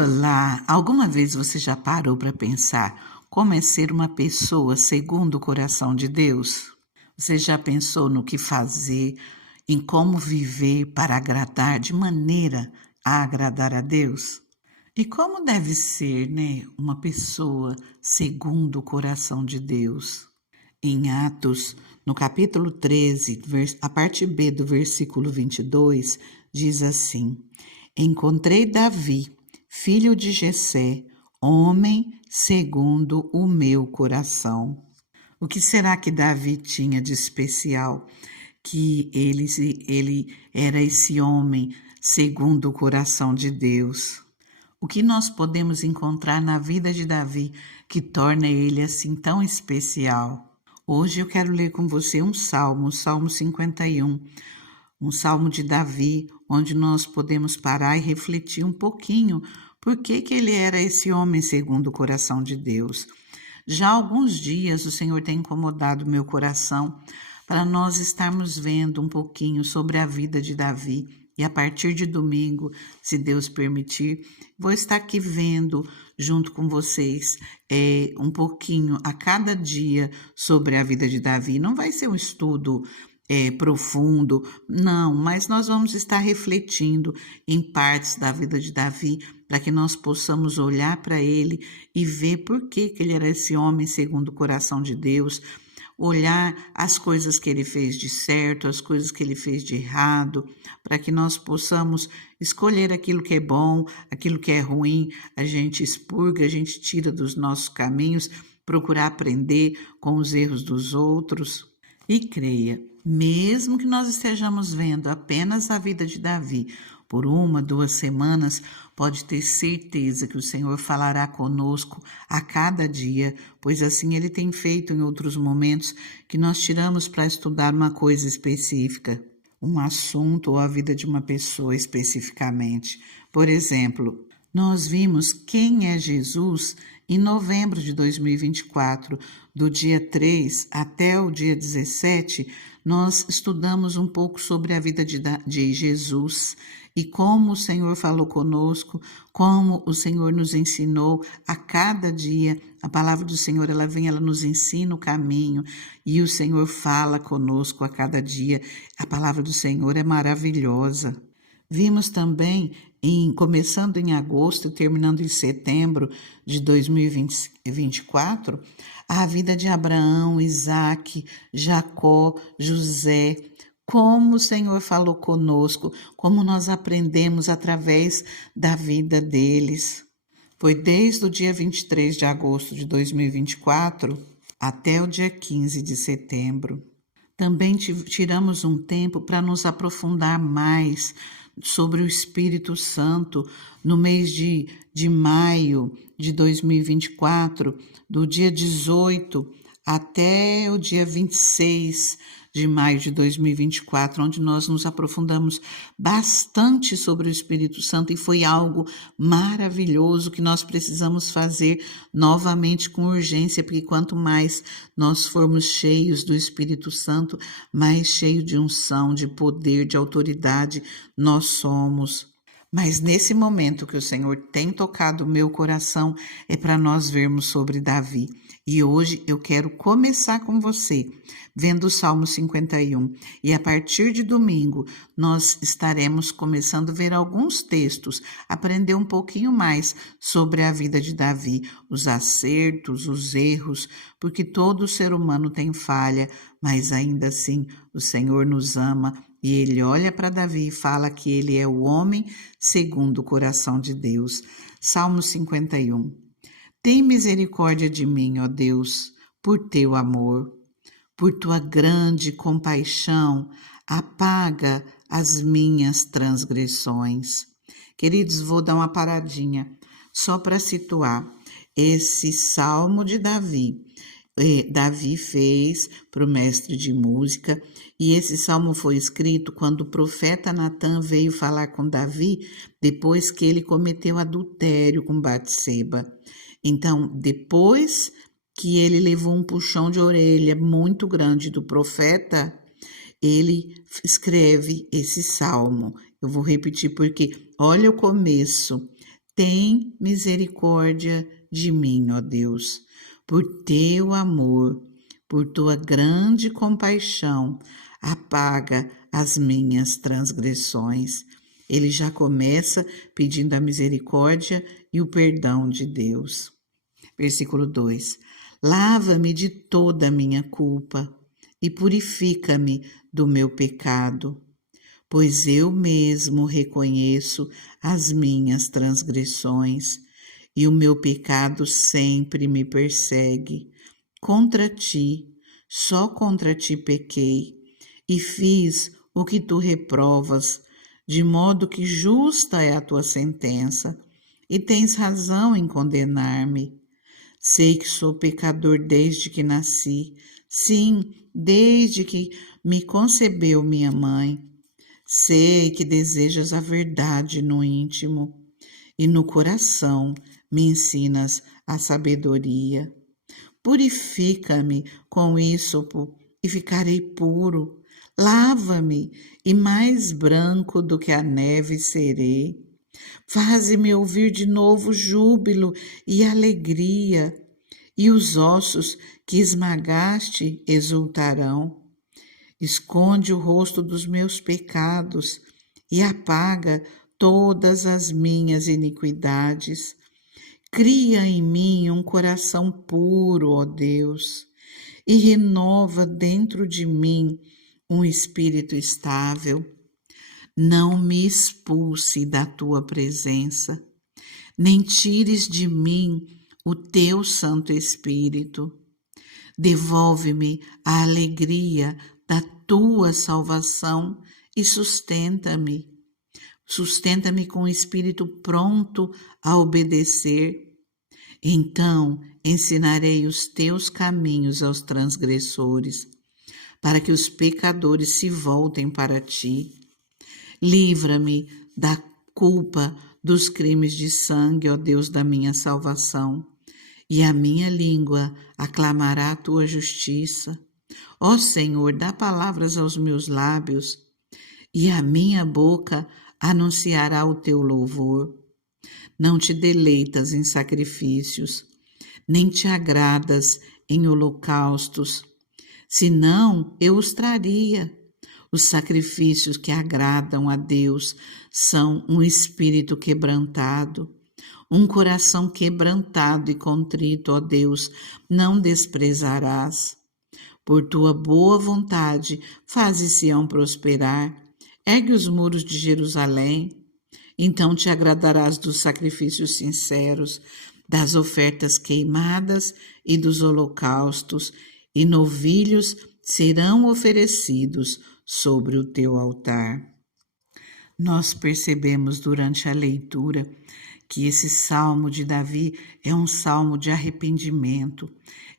Olá! Alguma vez você já parou para pensar como é ser uma pessoa segundo o coração de Deus? Você já pensou no que fazer, em como viver para agradar de maneira a agradar a Deus? E como deve ser, né, uma pessoa segundo o coração de Deus? Em Atos, no capítulo 13, a parte B do versículo 22, diz assim: Encontrei Davi, filho de Jessé, homem segundo o meu coração. O que será que Davi tinha de especial? Que ele era esse homem segundo o coração de Deus. O que nós podemos encontrar na vida de Davi que torna ele assim tão especial? Hoje eu quero ler com você um salmo, o Salmo 51, um salmo de Davi, onde nós podemos parar e refletir um pouquinho por que ele era esse homem segundo o coração de Deus. Já há alguns dias o Senhor tem incomodado meu coração para nós estarmos vendo um pouquinho sobre a vida de Davi. E a partir de domingo, se Deus permitir, vou estar aqui vendo junto com vocês um pouquinho a cada dia sobre a vida de Davi. Não vai ser um estudo profundo, não, mas nós vamos estar refletindo em partes da vida de Davi para que nós possamos olhar para ele e ver por que ele era esse homem segundo o coração de Deus, olhar as coisas que ele fez de certo, as coisas que ele fez de errado, para que nós possamos escolher aquilo que é bom, aquilo que é ruim, a gente expurga, a gente tira dos nossos caminhos, procurar aprender com os erros dos outros. E creia, mesmo que nós estejamos vendo apenas a vida de Davi por 1, 2 semanas, pode ter certeza que o Senhor falará conosco a cada dia, pois assim ele tem feito em outros momentos que nós tiramos para estudar uma coisa específica, um assunto ou a vida de uma pessoa especificamente. Por exemplo, nós vimos quem é Jesus em novembro de 2024, do dia 3 até o dia 17, nós estudamos um pouco sobre a vida de Jesus e como o Senhor falou conosco, como o Senhor nos ensinou a cada dia. A palavra do Senhor, ela vem, ela nos ensina o caminho e o Senhor fala conosco a cada dia. A palavra do Senhor é maravilhosa. Vimos também, começando em agosto e terminando em setembro de 2024, a vida de Abraão, Isaque, Jacó, José, como o Senhor falou conosco, como nós aprendemos através da vida deles. Foi desde o dia 23 de agosto de 2024 até o dia 15 de setembro. Também tiramos um tempo para nos aprofundar mais sobre o Espírito Santo no mês de maio de 2024, do dia 18 até o dia 26 de maio de 2024, onde nós nos aprofundamos bastante sobre o Espírito Santo e foi algo maravilhoso que nós precisamos fazer novamente com urgência, porque quanto mais nós formos cheios do Espírito Santo, mais cheio de unção, de poder, de autoridade nós somos. Mas nesse momento que o Senhor tem tocado o meu coração é para nós vermos sobre Davi. E hoje eu quero começar com você, vendo o Salmo 51. E a partir de domingo, nós estaremos começando a ver alguns textos, aprender um pouquinho mais sobre a vida de Davi, os acertos, os erros, porque todo ser humano tem falha, mas ainda assim o Senhor nos ama e ele olha para Davi e fala que ele é o homem segundo o coração de Deus. Salmo 51. Tem misericórdia de mim, ó Deus, por teu amor, por tua grande compaixão, apaga as minhas transgressões. Queridos, vou dar uma paradinha só para situar esse salmo de Davi. Davi fez para o mestre de música, e esse salmo foi escrito quando o profeta Natã veio falar com Davi depois que ele cometeu adultério com Batseba. Então, depois que ele levou um puxão de orelha muito grande do profeta, ele escreve esse salmo. Eu vou repetir porque olha o começo. tem misericórdia de mim, ó Deus, por teu amor, por tua grande compaixão, apaga as minhas transgressões. Ele já começa pedindo a misericórdia e o perdão de Deus. Versículo 2: Lava-me de toda a minha culpa e purifica-me do meu pecado, pois eu mesmo reconheço as minhas transgressões e o meu pecado sempre me persegue. Contra ti, só contra ti pequei e fiz o que tu reprovas, de modo que justa é a tua sentença e tens razão em condenar-me. Sei que sou pecador desde que nasci, sim, desde que me concebeu minha mãe. Sei que desejas a verdade no íntimo e no coração me ensinas a sabedoria. Purifica-me com ísopo e ficarei puro. Lava-me e mais branco do que a neve serei. Faze-me ouvir de novo júbilo e alegria, e os ossos que esmagaste exultarão. Esconde o rosto dos meus pecados e apaga todas as minhas iniquidades. Cria em mim um coração puro, ó Deus, e renova dentro de mim um espírito estável. Não me expulse da tua presença, nem tires de mim o teu Santo Espírito. Devolve-me a alegria da tua salvação e sustenta-me. Sustenta-me com o espírito pronto a obedecer. Então ensinarei os teus caminhos aos transgressores, para que os pecadores se voltem para ti. Livra-me da culpa dos crimes de sangue, ó Deus da minha salvação, e a minha língua aclamará a tua justiça. Ó Senhor, dá palavras aos meus lábios, e a minha boca anunciará o teu louvor. Não te deleitas em sacrifícios, nem te agradas em holocaustos, senão eu os traria. Os sacrifícios que agradam a Deus são um espírito quebrantado, um coração quebrantado e contrito, ó Deus, não desprezarás. Por tua boa vontade, faze Sião prosperar, ergue os muros de Jerusalém. Então te agradarás dos sacrifícios sinceros, das ofertas queimadas e dos holocaustos, e novilhos serão oferecidos sobre o teu altar. Nós percebemos durante a leitura que esse salmo de Davi é um salmo de arrependimento,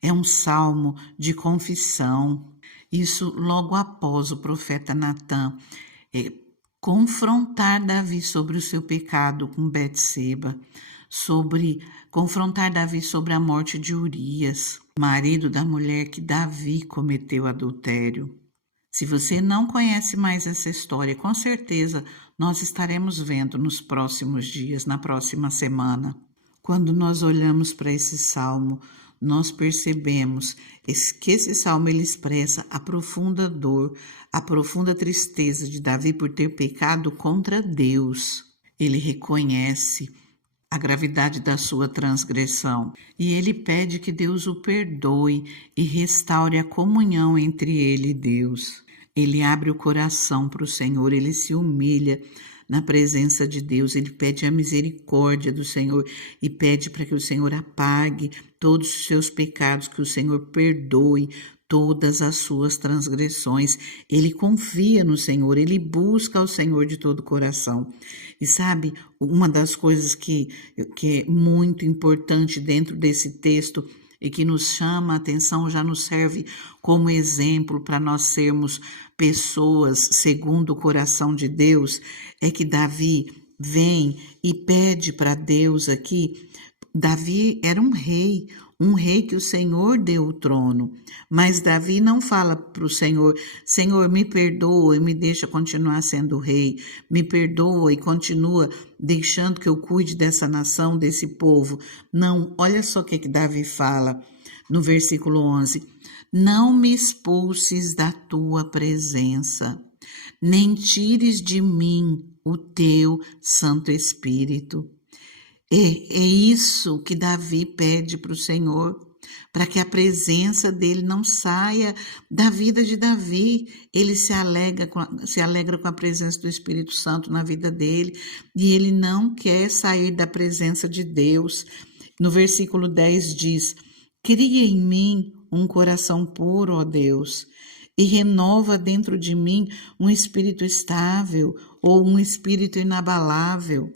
é um salmo de confissão. Isso logo após o profeta Natã confrontar Davi sobre o seu pecado com Betseba, confrontar Davi sobre a morte de Urias, marido da mulher que Davi cometeu adultério. Se você não conhece mais essa história, com certeza nós estaremos vendo nos próximos dias, na próxima semana. Quando nós olhamos para esse salmo, nós percebemos que esse salmo ele expressa a profunda dor, a profunda tristeza de Davi por ter pecado contra Deus. Ele reconhece a gravidade da sua transgressão e ele pede que Deus o perdoe e restaure a comunhão entre ele e Deus. Ele abre o coração para o Senhor, ele se humilha na presença de Deus, ele pede a misericórdia do Senhor e pede para que o Senhor apague todos os seus pecados, que o Senhor perdoe todas as suas transgressões. Ele confia no Senhor, ele busca o Senhor de todo o coração. E sabe, uma das coisas que é muito importante dentro desse texto e que nos chama a atenção, já nos serve como exemplo para nós sermos pessoas segundo o coração de Deus, é que Davi vem e pede para Deus aqui Davi era um rei que o Senhor deu o trono, mas Davi não fala para o Senhor: Senhor, me perdoa e me deixa continuar sendo rei, me perdoa e continua deixando que eu cuide dessa nação, desse povo. Não, olha só o que Davi fala no versículo 11: Não me expulses da tua presença, nem tires de mim o teu Santo Espírito. É isso que Davi pede para o Senhor, para que a presença dele não saia da vida de Davi. Ele se alegra com a presença do Espírito Santo na vida dele e ele não quer sair da presença de Deus. No versículo 10 diz: Cria em mim um coração puro, ó Deus, e renova dentro de mim um espírito estável ou um espírito inabalável.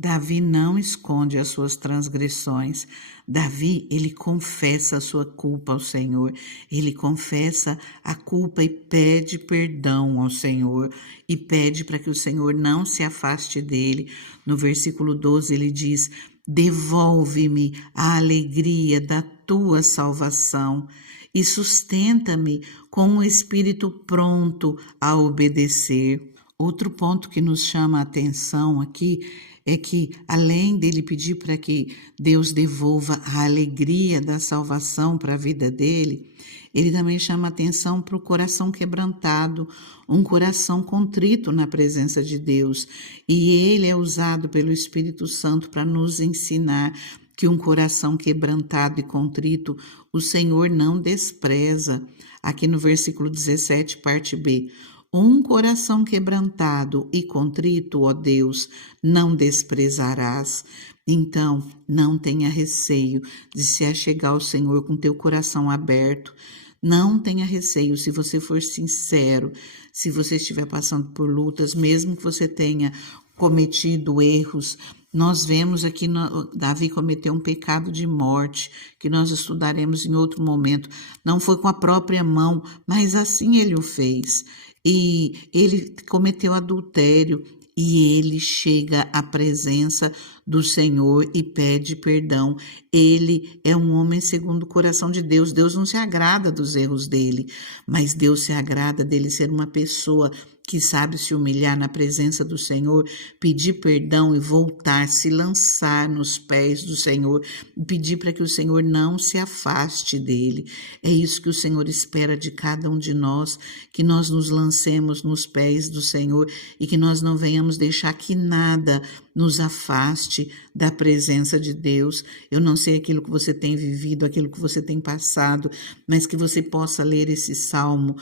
Davi não esconde as suas transgressões. Davi, ele confessa a sua culpa ao Senhor. Ele confessa a culpa e pede perdão ao Senhor. E pede para que o Senhor não se afaste dele. No versículo 12 ele diz: Devolve-me a alegria da tua salvação e sustenta-me com um espírito pronto a obedecer. Outro ponto que nos chama a atenção aqui é que, além dele pedir para que Deus devolva a alegria da salvação para a vida dele, ele também chama a atenção para o coração quebrantado, um coração contrito na presença de Deus. E ele é usado pelo Espírito Santo para nos ensinar que um coração quebrantado e contrito o Senhor não despreza. Aqui no versículo 17, parte B: Um coração quebrantado e contrito, ó Deus, não desprezarás. Então, não tenha receio de se achegar ao Senhor com teu coração aberto. Não tenha receio se você for sincero, se você estiver passando por lutas, mesmo que você tenha cometido erros. Nós vemos aqui, Davi cometeu um pecado de morte, que nós estudaremos em outro momento. Não foi com a própria mão, mas assim ele o fez. E ele cometeu adultério e ele chega à presença do Senhor e pede perdão. Ele é um homem segundo o coração de Deus. Deus não se agrada dos erros dele, mas Deus se agrada dele ser uma pessoa que sabe se humilhar na presença do Senhor, pedir perdão e voltar, se lançar nos pés do Senhor, pedir para que o Senhor não se afaste dele. É isso que o Senhor espera de cada um de nós, que nós nos lancemos nos pés do Senhor e que nós não venhamos deixar que nada nos afaste da presença de Deus. Eu não sei aquilo que você tem vivido, aquilo que você tem passado, mas que você possa ler esse salmo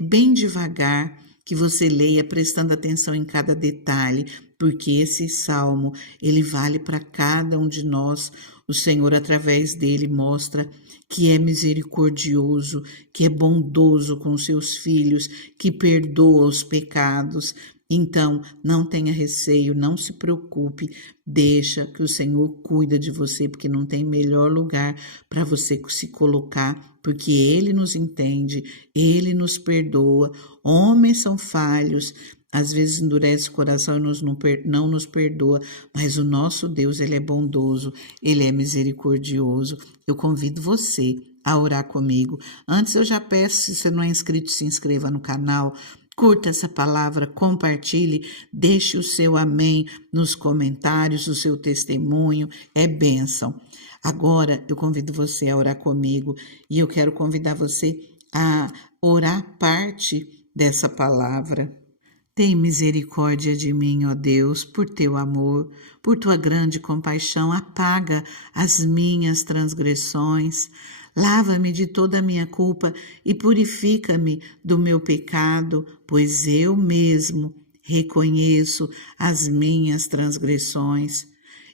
bem devagar, que você leia prestando atenção em cada detalhe, porque esse salmo, ele vale para cada um de nós. O Senhor, através dele, mostra que é misericordioso, que é bondoso com seus filhos, que perdoa os pecados. Então, não tenha receio, não se preocupe, deixa que o Senhor cuida de você, porque não tem melhor lugar para você se colocar, porque Ele nos entende, Ele nos perdoa. Homens são falhos, às vezes endurece o coração e não nos perdoa, mas o nosso Deus, Ele é bondoso, Ele é misericordioso. Eu convido você a orar comigo. Antes eu já peço, se você não é inscrito, se inscreva no canal, curta essa palavra, compartilhe, deixe o seu amém nos comentários, o seu testemunho, é bênção. Agora eu convido você a orar comigo e eu quero convidar você a orar parte dessa palavra. Tem misericórdia de mim, ó Deus, por teu amor, por tua grande compaixão, apaga as minhas transgressões. Lava-me de toda a minha culpa e purifica-me do meu pecado, pois eu mesmo reconheço as minhas transgressões.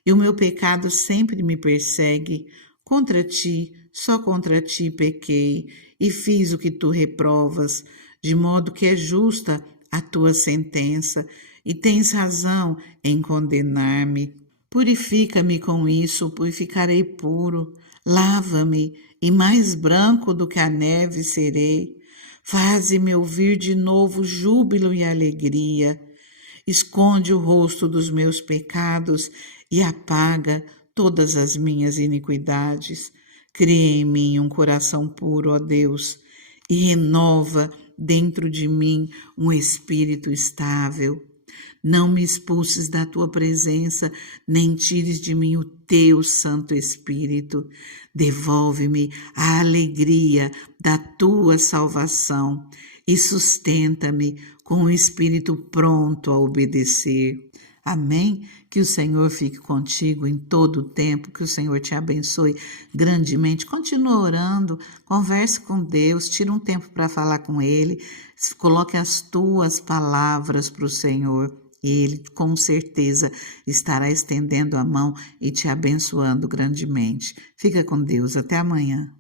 E o meu pecado sempre me persegue. Contra ti, só contra ti pequei e fiz o que tu reprovas, de modo que é justa a tua sentença e tens razão em condenar-me. Purifica-me com isso, e ficarei puro. Lava-me, e mais branco do que a neve serei. Faze-me ouvir de novo júbilo e alegria. Esconde o rosto dos meus pecados e apaga todas as minhas iniquidades. Cria em mim um coração puro, ó Deus, e renova dentro de mim um espírito estável. Não me expulses da tua presença, nem tires de mim o teu Santo Espírito. Devolve-me a alegria da tua salvação e sustenta-me com o espírito pronto a obedecer. Amém? Que o Senhor fique contigo em todo o tempo, que o Senhor te abençoe grandemente. Continua orando, converse com Deus, tira um tempo para falar com Ele, coloque as tuas palavras para o Senhor. E Ele com certeza estará estendendo a mão e te abençoando grandemente. Fica com Deus, até amanhã.